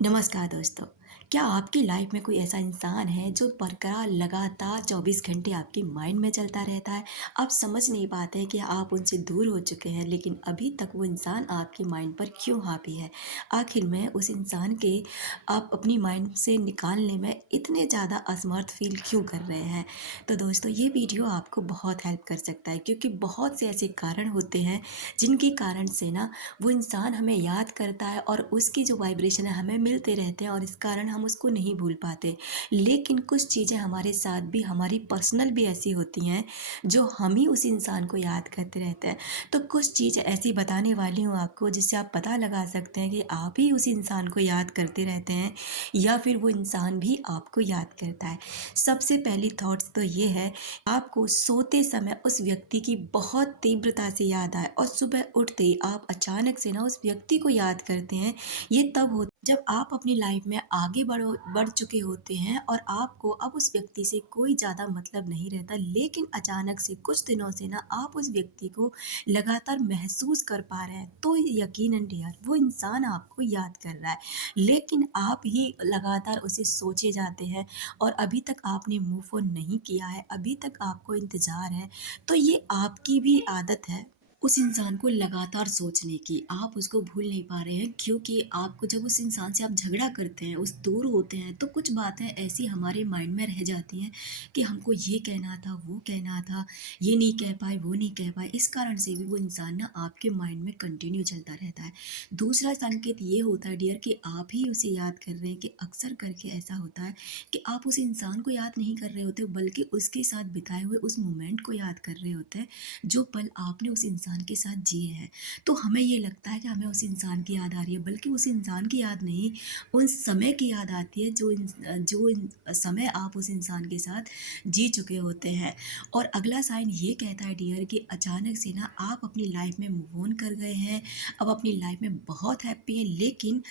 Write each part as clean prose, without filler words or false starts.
नमस्कार दोस्तों। क्या आपकी लाइफ में कोई ऐसा इंसान है जो बरकरार लगातार 24 घंटे आपके माइंड में चलता रहता है? आप समझ नहीं पाते हैं कि आप उनसे दूर हो चुके हैं, लेकिन अभी तक वो इंसान आपके माइंड पर क्यों हावी है? आखिर में उस इंसान के आप अपनी माइंड से निकालने में इतने ज़्यादा असमर्थ फ़ील क्यों कर रहे हैं? तो दोस्तों, ये वीडियो आपको बहुत हेल्प कर सकता है, क्योंकि बहुत से ऐसे कारण होते हैं जिनके कारण से ना वो इंसान हमें याद करता है और उसकी जो वाइब्रेशन है हमें मिलते रहते हैं और इस कारण हम उसको नहीं भूल पाते। लेकिन कुछ चीज़ें हमारे साथ भी, हमारी पर्सनल भी ऐसी होती हैं जो हम ही उस इंसान को याद करते रहते हैं। तो कुछ चीज़ ऐसी बताने वाली हूँ आपको जिससे आप पता लगा सकते हैं कि आप ही उस इंसान को याद करते रहते हैं या फिर वो इंसान भी आपको याद करता है। सबसे पहली थॉट्स तो ये है, आपको सोते समय उस व्यक्ति की बहुत तीव्रता से याद आए और सुबह उठते ही आप अचानक से ना उस व्यक्ति को याद करते हैं। ये तब हो जब आप अपनी लाइफ में आगे बढ़ चुके होते हैं और आपको अब उस व्यक्ति से कोई ज़्यादा मतलब नहीं रहता, लेकिन अचानक से कुछ दिनों से ना आप उस व्यक्ति को लगातार महसूस कर पा रहे हैं, तो यकीनन डियर वो इंसान आपको याद कर रहा है, लेकिन आप ही लगातार उसे सोचे जाते हैं और अभी तक आपने मूव ऑन नहीं किया है, अभी तक आपको इंतज़ार है। तो ये आपकी भी आदत है उस इंसान को लगातार सोचने की। आप उसको भूल नहीं पा रहे हैं, क्योंकि आपको जब उस इंसान से आप झगड़ा करते हैं, उस दूर होते हैं, तो कुछ बातें ऐसी हमारे माइंड में रह जाती हैं कि हमको ये कहना था, वो कहना था, ये नहीं कह पाए, वो नहीं कह पाए। इस कारण से भी वो इंसान ना आपके माइंड में कंटिन्यू चलता रहता है। दूसरा संकेत ये होता है डियर कि आप ही उसे याद कर रहे हैं, कि अक्सर करके ऐसा होता है कि आप उस इंसान को याद नहीं कर रहे होते हो, बल्कि उसके साथ बिताए हुए उस मोमेंट को याद कर रहे होते हैं जो पल आपने उस इंसान के साथ जिए हैं। तो हमें ये लगता है कि हमें उस इंसान की याद आ रही है, बल्कि उस इंसान की याद नहीं, उस समय की याद आती है जो समय आप उस इंसान के साथ जी चुके होते हैं। और अगला साइन ये कहता है डियर कि अचानक से ना आप अपनी लाइफ में मूव ऑन कर गए हैं, अब अपनी लाइफ में बहुत हैप्पी हैं, लेकिन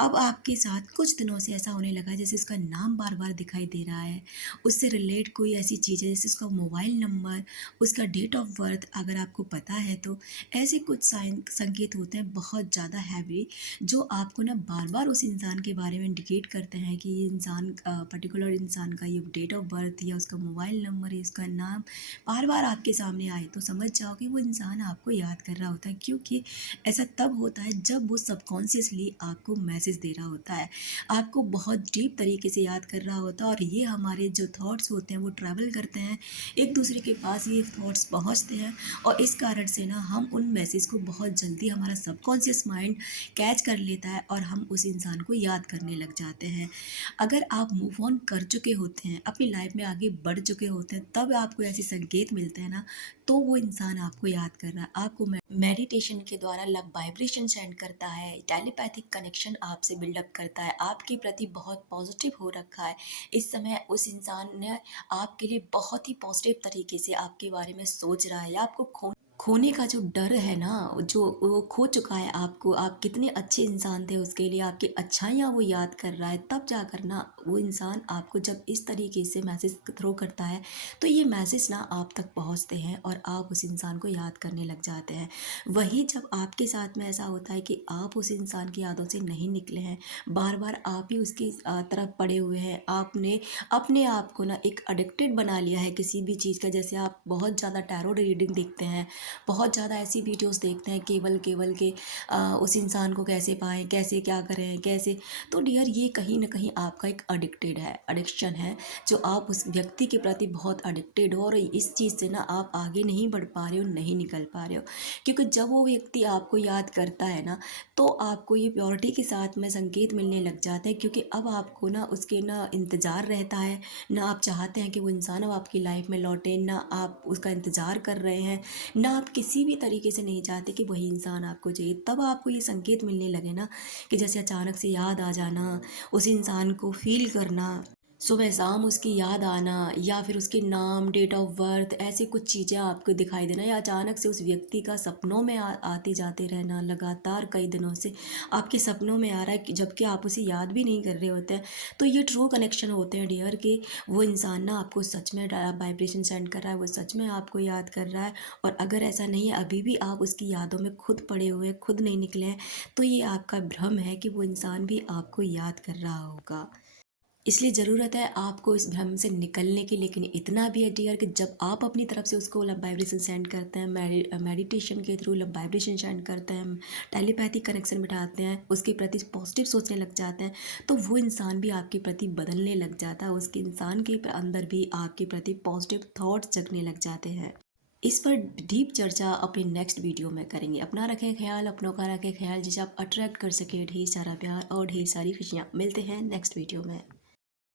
अब आपके साथ कुछ दिनों से ऐसा होने लगा है जैसे उसका नाम बार-बार दिखाई दे रहा है, उससे रिलेट कोई ऐसी चीज़ है जैसे उसका मोबाइल नंबर, उसका डेट ऑफ बर्थ अगर आपको पता है तो। ऐसे कुछ साइन संकेत होते हैं बहुत ज़्यादा हैवी, जो आपको ना बार-बार उस इंसान के बारे में इंडिकेट करते हैं कि ये इंसान पर्टिकुलर इंसान का ये डेट ऑफ बर्थ या उसका मोबाइल नंबर या उसका नाम बार-बार आपके सामने आए, तो समझ जाओ कि वो इंसान आपको याद कर रहा होता है, क्योंकि ऐसा तब होता है जब वो सबकॉन्शियसली आपको मैसेज दे रहा होता है, आपको बहुत डीप तरीके से याद कर रहा होता है। और ये हमारे जो थॉट्स होते हैं वो ट्रैवल करते हैं, एक दूसरे के पास ये थॉट्स पहुंचते हैं, और इस कारण से ना हम उन मैसेज को बहुत जल्दी हमारा सबकॉन्शियस माइंड कैच कर लेता है और हम उस इंसान को याद करने लग जाते हैं। अगर आप मूव ऑन कर चुके होते हैं, अपनी लाइफ में आगे बढ़ चुके होते हैं, तब आपको ऐसे संकेत मिलते हैं ना, तो वो इंसान आपको याद कर रहा है, आपको मेडिटेशन के द्वारा लव वाइब्रेशन सेंड करता है, टेलीपैथिक कनेक्शन आपसे बिल्डअप करता है, आपके प्रति बहुत पॉजिटिव हो रखा है। इस समय उस इंसान ने आपके लिए बहुत ही पॉजिटिव तरीके से आपके बारे में सोच रहा है, या आपको खोने का जो डर है ना, जो वो खो चुका है आपको, आप कितने अच्छे इंसान थे उसके लिए, आपकी अच्छाइयाँ वो याद कर रहा है, तब जाकर ना वो इंसान आपको जब इस तरीके से मैसेज थ्रो करता है, तो ये मैसेज ना आप तक पहुंचते हैं और आप उस इंसान को याद करने लग जाते हैं। वही जब आपके साथ में ऐसा होता है कि आप उस इंसान की यादों से नहीं निकले हैं, बार बार आप ही उसकी तरफ पड़े हुए हैं, आपने अपने आप को ना एक एडिक्टेड बना लिया है किसी भी चीज़ का। जैसे आप बहुत ज़्यादा टैरो रीडिंग देखते हैं, बहुत ज़्यादा ऐसी वीडियोस देखते हैं केवल केवल के उस इंसान को कैसे पाएँ, कैसे क्या करें, कैसे। तो डियर, ये कहीं न कहीं आपका एक एडिक्शन है, जो आप उस व्यक्ति के प्रति बहुत एडिक्टेड हो और इस चीज़ से ना आप आगे नहीं बढ़ पा रहे हो, नहीं निकल पा रहे हो। क्योंकि जब वो व्यक्ति आपको याद करता है ना, तो आपको ये प्योरिटी के साथ में संकेत मिलने लग जाते हैं, क्योंकि अब आपको ना उसके ना इंतज़ार रहता है, ना आप चाहते हैं कि वो इंसान अब आपकी लाइफ में लौटे, ना आप उसका इंतज़ार कर रहे हैं, ना आप किसी भी तरीके से नहीं चाहते कि वही इंसान आपको चाहिए। तब आपको ये संकेत मिलने लगे ना, कि जैसे अचानक से याद आ जाना, उस इंसान को फ़ील करना, सुबह-शाम उसकी याद आना या फिर उसके नाम, डेट ऑफ बर्थ ऐसी कुछ चीज़ें आपको दिखाई देना या अचानक से उस व्यक्ति का सपनों में आते-जाते रहना लगातार कई दिनों से आपके सपनों में आ रहा है कि जबकि आप उसे याद भी नहीं कर रहे होते हैं। तो ये ट्रू कनेक्शन होते हैं डियर कि वो इंसान ना आपको सच में वाइब्रेशन सेंड कर रहा है, वो सच में आपको याद कर रहा है और अगर ऐसा नहीं है, अभी भी आप उसकी यादों में खुद पड़े हुए हैं, खुद नहीं निकले हैं, तो ये आपका भ्रम है कि वो इंसान भी आपको याद कर रहा होगा। इसलिए ज़रूरत है आपको इस भ्रम से निकलने की, लेकिन इतना भी है डियर कि जब आप अपनी तरफ से उसको लव वाइब्रेशन सेंड करते हैं, मेडिटेशन के थ्रू लव वाइब्रेशन सेंड करते हैं, टेलीपैथी कनेक्शन बिठाते हैं, उसके प्रति पॉजिटिव सोचने लग जाते हैं, तो वो इंसान भी आपके प्रति बदलने लग जाता है, उसके इंसान के अंदर भी आपके प्रति पॉजिटिव थॉट्स जगने लग जाते हैं। इस पर डीप चर्चा अपने नेक्स्ट वीडियो में करेंगे। अपना रखें ख्याल, अपनों का रखें ख्याल, जिसे आप अट्रैक्ट कर सके ढेर सारा प्यार और ढेर सारी खुशियाँ। मिलते हैं नेक्स्ट वीडियो में।